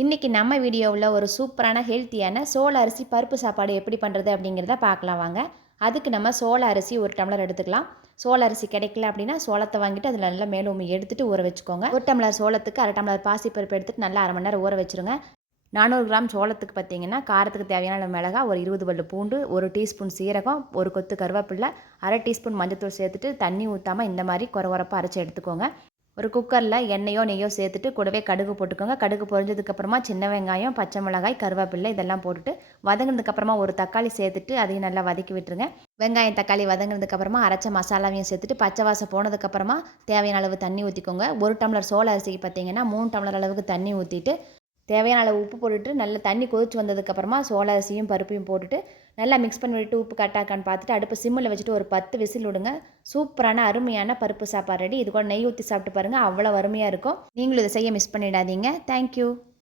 இன்றைக்கி நம்ம வீடியோவில் ஒரு சூப்பரான ஹெல்த்தியான சோள அரிசி பருப்பு சாப்பாடு எப்படி பண்ணுறது அப்படிங்கிறத பார்க்கலாம் வாங்க. அதுக்கு நம்ம சோள அரிசி ஒரு டம்ளர் எடுத்துக்கலாம். சோள அரிசி கிடைக்கல அப்படின்னா சோளத்தை வாங்கிட்டு அதில் நல்லா மேலும் எடுத்துகிட்டு ஊற வச்சுக்கோங்க. ஒரு டம்ளர் சோளத்துக்கு அரை டம்ளர் பாசிப்பருப்பு எடுத்துகிட்டு நல்லா அரை மணி நேரம் ஊற வச்சுருங்க. 400 கிராம் சோளத்துக்கு பார்த்தீங்கன்னா காரத்துக்கு தேவையான மிளகாய், ஒரு 20 பல்லு பூண்டு, ஒரு டீஸ்பூன் சீரகம், ஒரு கொத்து கருவேப்பிலை, அரை டீஸ்பூன் மஞ்சத்தூள் சேர்த்துட்டு தண்ணி ஊற்றாமல் இந்த மாதிரி குறப்பாக அரைச்சி எடுத்துக்கோங்க. ஒரு குக்கரில் எண்ணெயோ நெய்யோ சேர்த்துட்டு கூடவே கடுகு போட்டுக்கோங்க. கடுகு பொரிஞ்சதுக்கப்புறமா சின்ன வெங்காயம், பச்சை மிளகாய், கருவேப்பிலை இதெல்லாம் போட்டுட்டு வதங்கினதுக்கப்புறமா ஒரு தக்காளி சேர்த்துட்டு அதையும் நல்லா வதக்கி விட்டுருங்க. வெங்காயம் தக்காளி வதங்கினதுக்கப்புறமா அரைச்ச மசாலாவையும் சேர்த்துட்டு பச்சை வாசம் போனதுக்கப்புறமா தேவையான அளவு தண்ணி ஊற்றிக்கோங்க. ஒரு டம்ளர் சோள அரிசிக்கு பார்த்தீங்கன்னா 3 டம்ளர் அளவுக்கு தண்ணி ஊற்றிட்டு தேவையான அளவு உப்பு போட்டுட்டு நல்லா தண்ணி கொதிச்சு வந்ததுக்கப்புறமா சோள அரிசியும் பருப்பையும் போட்டுட்டு நல்லா மிக்ஸ் பண்ணி விட்டு உப்பு கட்டாக்கான்னு பார்த்துட்டு அடுப்பு சிம்மில் வச்சுட்டு ஒரு 10 விசில் விடுங்க. சூப்பரான அருமையான பருப்பு சாப்பாடு ரெடி. இது கூட நெய் ஊற்றி சாப்பிட்டு பாருங்கள், அவ்வளோ அருமையாக இருக்கும். நீங்களும் இதை செய்ய மிஸ் பண்ணிடாதீங்க. தேங்க்யூ.